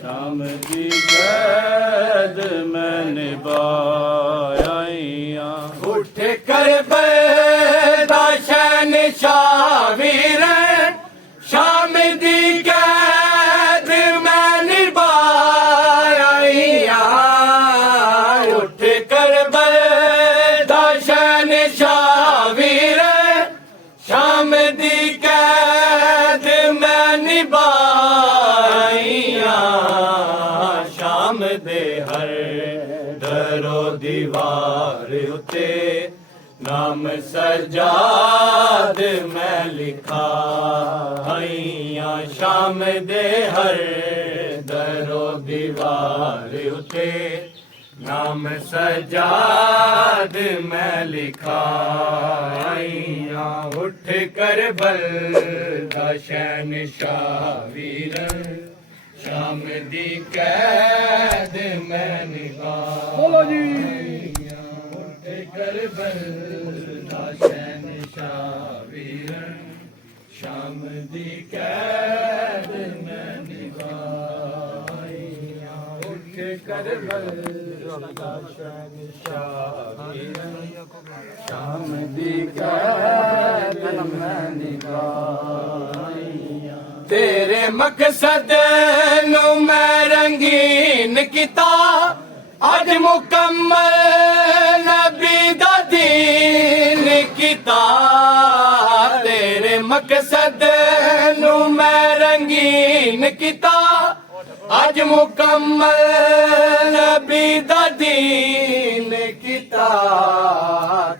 शाम दी कैद मैं निभाया। उठ कर बदा शहंशाह वीर शाम दी कैद मैं निभाया। उठ कर बदा शहंशाह वीर शाम दी कैद मैं निभाया। शाम दे हर दरो दीवार उते नाम सजाद मैं लिखा आईया। शाम दे हर दरो दीवार उते नाम सजाद मैं लिखा आईया। उठ कर बलदा शहंशाह वीर शाम दी कैद मैं निभाया। बोलो जी। उठ कर बलदा शहंशाह वीर शाम दी कैद मैं निभाया। उठ कर बलदा शहंशाह वीर शाम दी कैद मैं निभाया। तेरे मकसद नू मैं रंगीन किता अज मुकम्मल नबी दा दीन किता। तेरे मकसद नू मैं रंगीन किता अज मुकम्मल नबी दा दीन किता।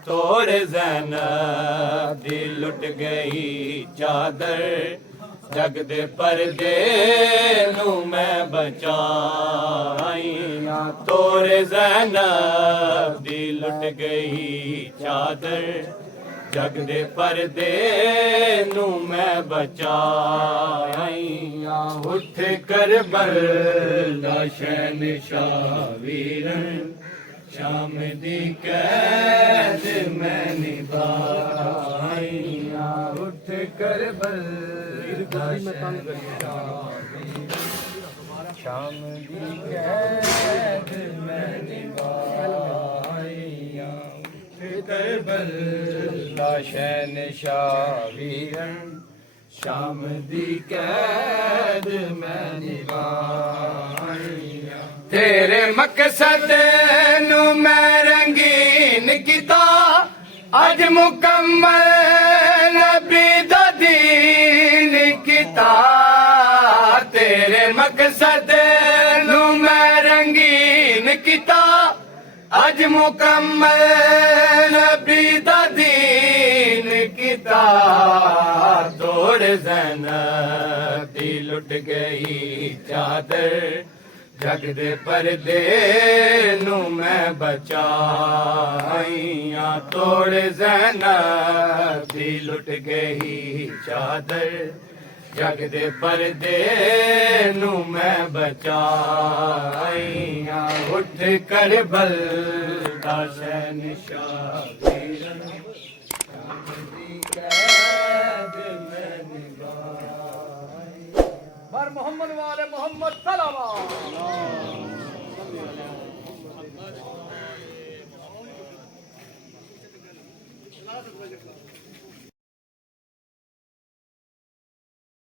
तोरे ज़ैनब दी लुट गई चादर जग दे पर्दे नू मैं बचाईया। तोरे ज़ैनब दी लुट गई चादर जग दे पर्दे नू मैं बचाईया। उठ कर बलदा शहंशाह वीर शाम दी कैद मैं निभाया। उठ कर बलदा शहंशाह वीर शाम दी कैद मैं निभाया। उठ कर बलदा शहंशाह वीर शाम दी कैद मैं निभाया। तेरे मकसद नू मैं रंगीन किता अज मुकम्मल नबी दा दीन किता। तेरे मकसद नू मैं रंगीन किता अज मुकम्मल नबी दा दीन किता। तोड़े ज़ैनब दी लुट गई चादर जग दे पर्दे नू मैं बचाईया। तोड़े ज़ैनब दी लुट गई चादर जग दे पर्दे नू मैं बचाईया। उठ कर बलदा शहंशाह वीर शाम दी कैद मैं निभाया। बर मोहम्मद वाले मोहम्मद सलावा।